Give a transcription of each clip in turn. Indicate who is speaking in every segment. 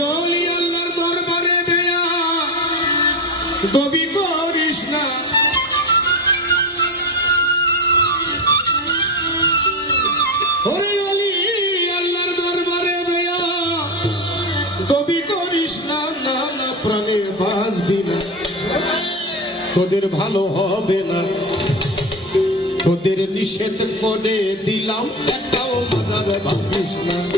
Speaker 1: অলি আল্লাহর দরবারে বেয়া। দবি করিস না। আল্লাহর দরবারে বেয়া। দবি করিস না না না, প্রাণে বাঁচবি তোদের ভালো হবে না। তোদের নিষেধ করে দিলাম, একটাও মাদারে ভাবিস না।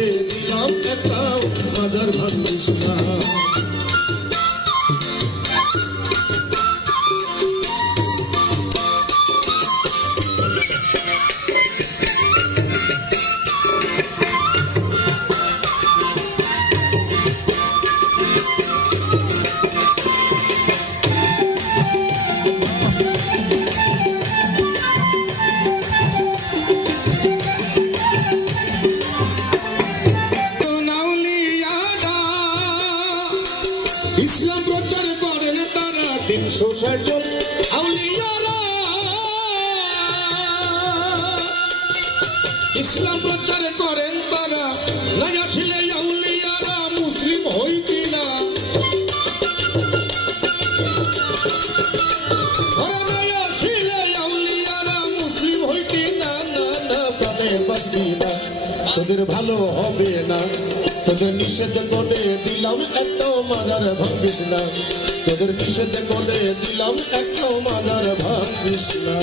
Speaker 1: ইসলাম প্রচার করেন তারা তিনশো ষাট আউলিয়ারা। ইসলাম প্রচার করেন তোদের ভালো হবে না। তোদের নিষেধ করে দিলাম একটাও মাজার ভাবিস না। তোদের নিষেধ করে দিলাম একটাও মাজার ভাবিস না।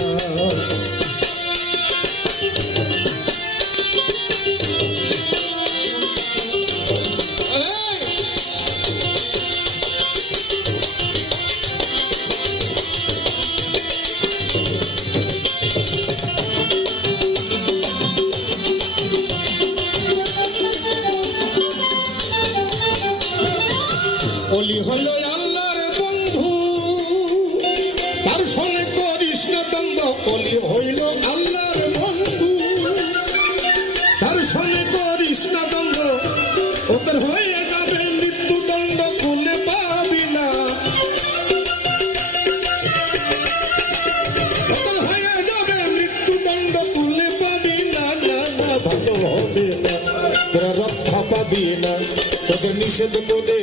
Speaker 1: ভালো হবে না। তোরা রক্ষা পাবি না। তোদের নিষেধ করে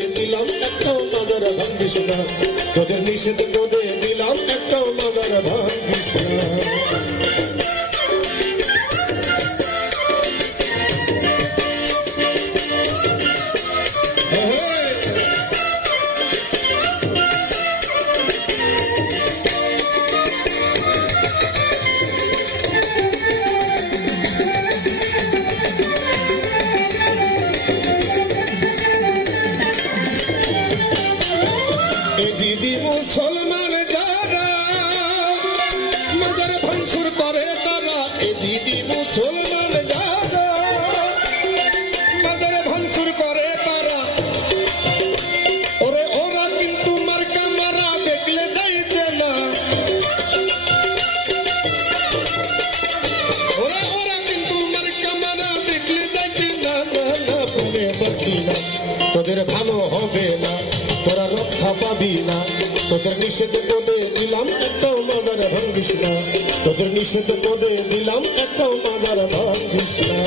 Speaker 1: রক্ষা পাবি না তোদের নিষেধ করে দিলাম, একটাও মাদার ভাঙ্গিস না। তোদের নিষেধ করে দিলাম, একটাও মাদার ভাঙ্গিস না।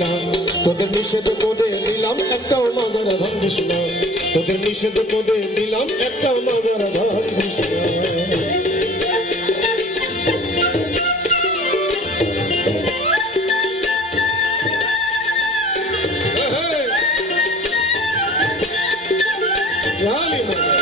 Speaker 1: না তোদের নিষেধ করে দিলাম, একটাও মাদার ভাঙিস না। তোদের নিষেধ করে দিলাম, একটাও মাদার ভাঙিস না। Hey!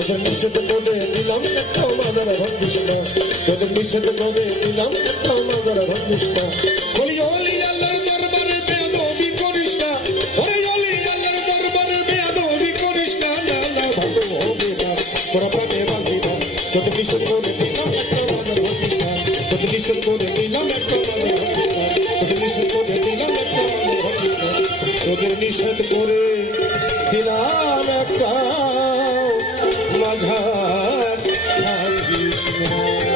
Speaker 1: তোদের নিষেধ করে দিলাম একটা মাদার ভাবিস না। তোদের নিষেধ করে দিলাম একটা মাদার ভাবিস না। বলি, অলি আল্লাহর দরবারে বেয়াদবি করিস না। ওরে, অলি আল্লাহর দরবারে বেয়াদবি করিস না। না না, ভালো হবে না। তোরা প্রেমে বাঁধি না। তোদের নিষেধ করে দিলাম একটা মাদার ভাবিস না। তোদের নিষেধ করে দিলাম একটা মাদার ভাবিস না। তোদের নিষেধ করে দিলাম একটা মাদার ভাবিস না। তোদের নিষেধ করে রাধা কৃষ্ণ